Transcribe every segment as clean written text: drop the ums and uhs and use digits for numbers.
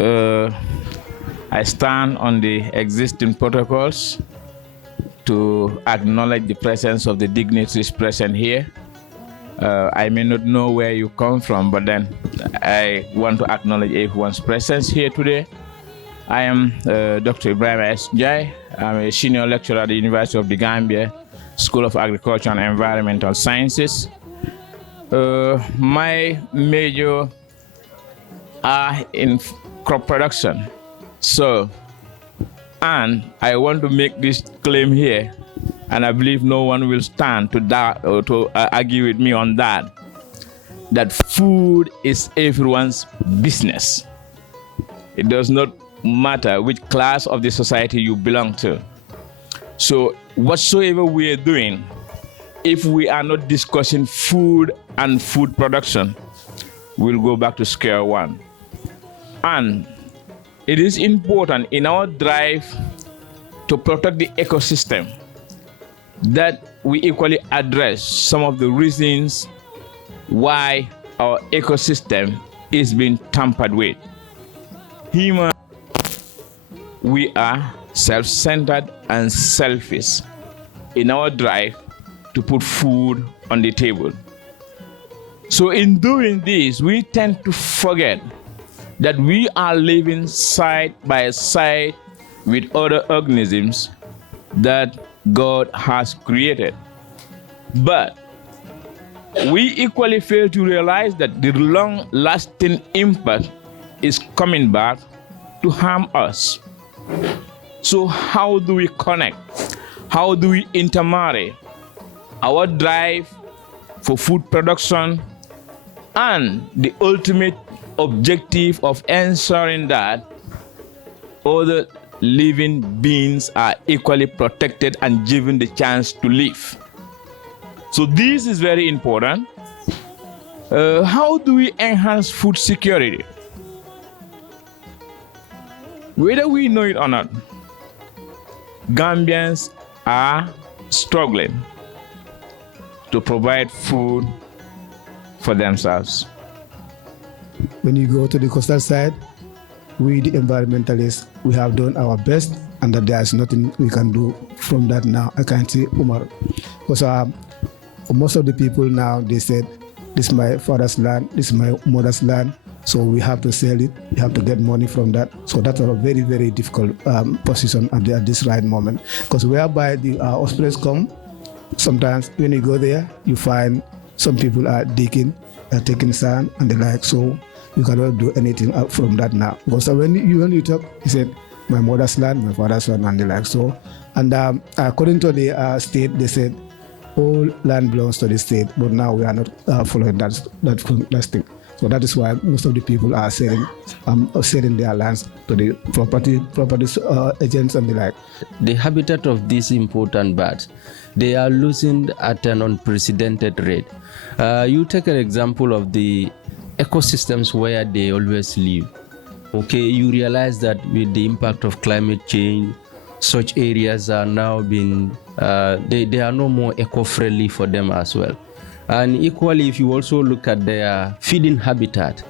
I stand on the existing protocols to acknowledge the presence of the dignitaries present here. I may not know where you come from, but then I want to acknowledge everyone's presence here today. I am Dr. Ibrahim S. Jai. I'm a senior lecturer at the University of the Gambia, School of Agriculture and Environmental Sciences. My major are in crop production. And I want to make this claim here, and I believe no one will stand to that or to argue with me on that, that food is everyone's business. It does not matter which class of the society you belong to. So whatsoever we are doing, if we are not discussing food and food production, we'll go back to square one. And it is important in our drive to protect the ecosystem that we equally address some of the reasons why our ecosystem is being tampered with. Humans, we are self-centered and selfish in our drive to put food on the table. So in doing this, we tend to forget that we are living side by side with other organisms that God has created. But we equally fail to realize that the long-lasting impact is coming back to harm us. So how do we connect? How do we intermarry our drive for food production and the ultimate objective of ensuring that other living beings are equally protected and given the chance to live? So this is very important. How do we enhance food security? Whether we know it or not, Gambians are struggling to provide food for themselves. When you go to the coastal side, we the environmentalists, we have done our best, and that there is nothing we can do from that now. I can't say Umar, because most of the people now, they said, this is my father's land, this is my mother's land, so we have to sell it, we have to get money from that. So that's a very, very difficult position at this right moment. Because whereby the ospreys come, sometimes when you go there, you find some people are digging, taking sand and the like, so you cannot do anything from that now. Because when you talk, he said, my mother's land, my father's land, and the like. So, and according to the state, they said all land belongs to the state, but now we are not following that thing. So that is why most of the people are selling their lands to the property agents and the like. The habitat of these important birds, they are losing at an unprecedented rate. You take an example of the ecosystems where they always live. Okay, you realize that with the impact of climate change, such areas are now being, they are no more eco-friendly for them as well. And equally, if you also look at their feeding habitat,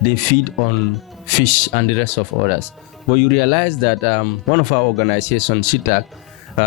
they feed on fish and the rest of others. But you realize that one of our organizations, SITAC,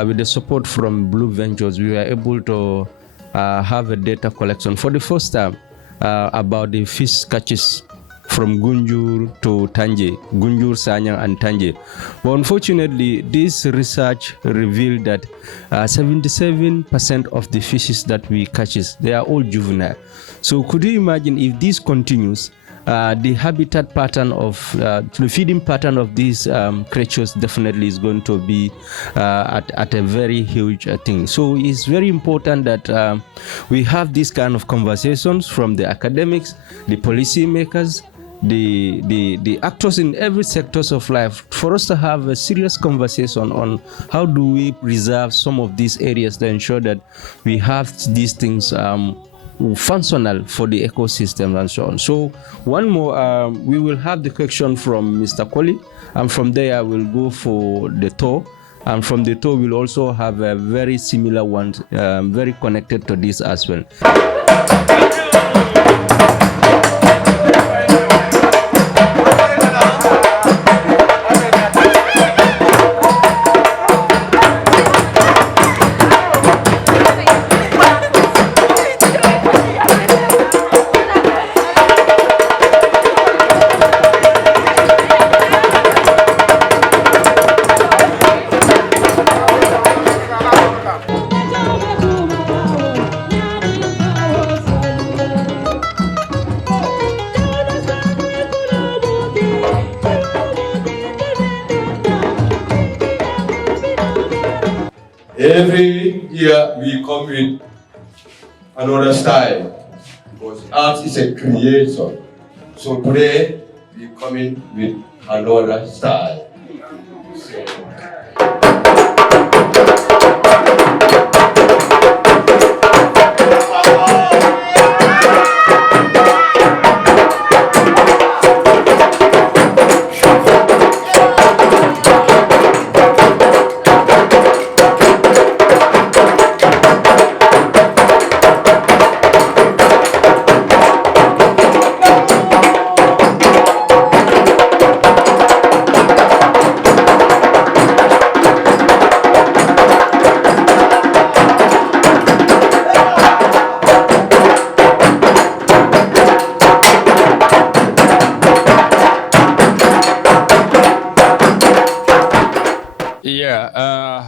with the support from Blue Ventures, we were able to have a data collection for the first time about the fish catches from Gunjur to Tanje, Gunjur, Sanyang, and Tanje. But unfortunately, this research revealed that 77% of the fishes that we catches, they are all juvenile. So could you imagine if this continues, the habitat pattern of, the feeding pattern of these creatures definitely is going to be at a very huge thing. So it's very important that we have these kind of conversations from the academics, the policy makers, the actors in every sectors of life, for us to have a serious conversation on how do we preserve some of these areas to ensure that we have these things functional for the ecosystem and so on. So one more, we will have the question from Mr. Colley, and from there we'll go for the tour, and from the tour we'll also have a very similar one, very connected to this as well. Every year we come with another style because art is a creation. So today we come in with another style.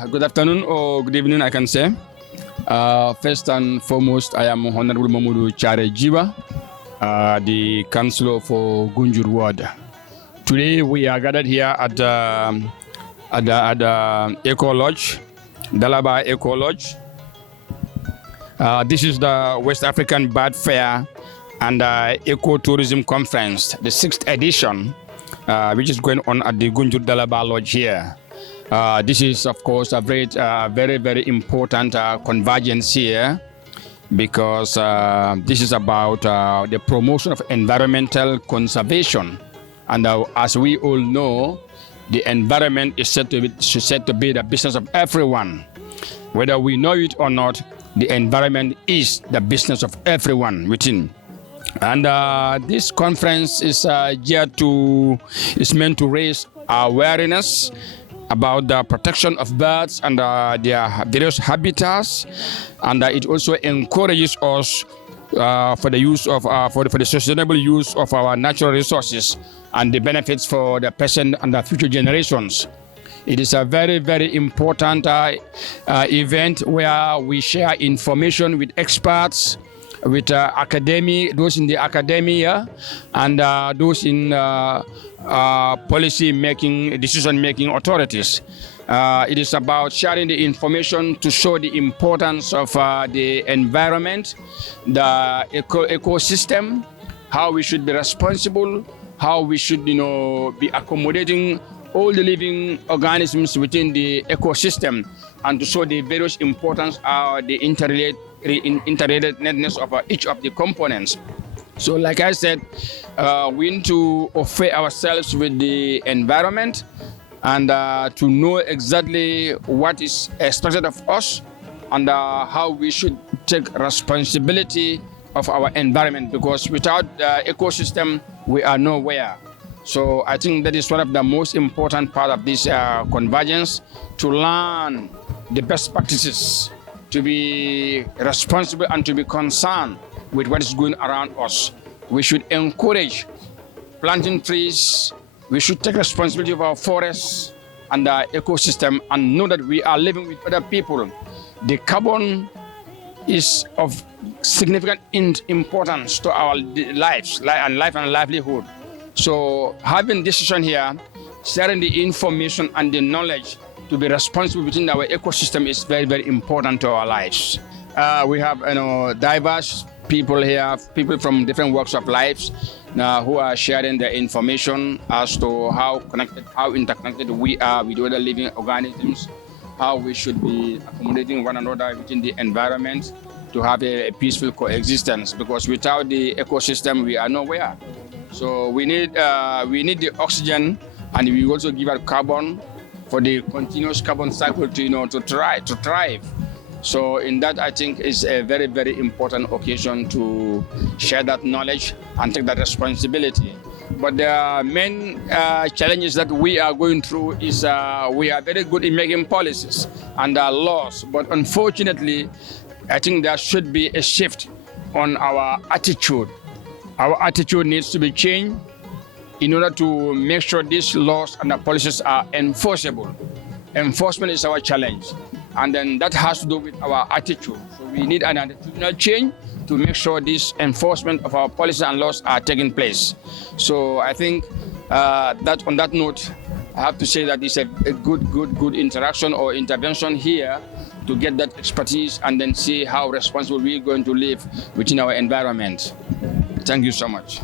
Good afternoon or good evening, I can say. First and foremost, I am Honorable Mamudu Chare Jiba, the Councillor for Gunjur Ward. Today we are gathered here at the Eco-Lodge, Dalaba Eco-Lodge. This is the West African Bird Fair and Ecotourism Conference, the 6th edition, which is going on at the Gunjur Dalaba Lodge here. This is, of course, a very, very important convergence here because this is about the promotion of environmental conservation. And as we all know, the environment is said to be the business of everyone. Whether we know it or not, the environment is the business of everyone within. And this conference is meant to raise awareness about the protection of birds and their various habitats, and it also encourages us for the use of for the sustainable use of our natural resources and the benefits for the present and the future generations. It is a very, very important event where we share information with experts, with those in the academia, and those in decision-making authorities. It is about sharing the information to show the importance of the environment, the ecosystem, how we should be responsible, how we should, be accommodating all the living organisms within the ecosystem, and to show the various importance the interrelatedness of each of the components. So like I said, we need to offer ourselves with the environment and to know exactly what is expected of us and how we should take responsibility of our environment, because without the ecosystem, we are nowhere. So I think that is one of the most important part of this convergence, to learn the best practices, to be responsible and to be concerned with what is going around us. We should encourage planting trees. We should take responsibility of our forests and the ecosystem and know that we are living with other people. The carbon is of significant importance to our lives and livelihood. So having this session here, sharing the information and the knowledge to be responsible within our ecosystem is very, very important to our lives. We have diverse people here, people from different walks of lives who are sharing their information as to how interconnected we are with other living organisms, how we should be accommodating one another within the environment to have a peaceful coexistence, because without the ecosystem we are nowhere. So we need the oxygen, and we also give out carbon for the continuous carbon cycle to thrive. So in that, I think is a very, very important occasion to share that knowledge and take that responsibility. But the main challenges that we are going through is we are very good in making policies and laws, but unfortunately, I think there should be a shift on our attitude. Our attitude needs to be changed in order to make sure these laws and the policies are enforceable. Enforcement is our challenge, and then that has to do with our attitude. So we need an attitudinal change to make sure this enforcement of our policies and laws are taking place. So I think that on that note, I have to say that it's a good interaction or intervention here to get that expertise and then see how responsible we're going to live within our environment. Thank you so much.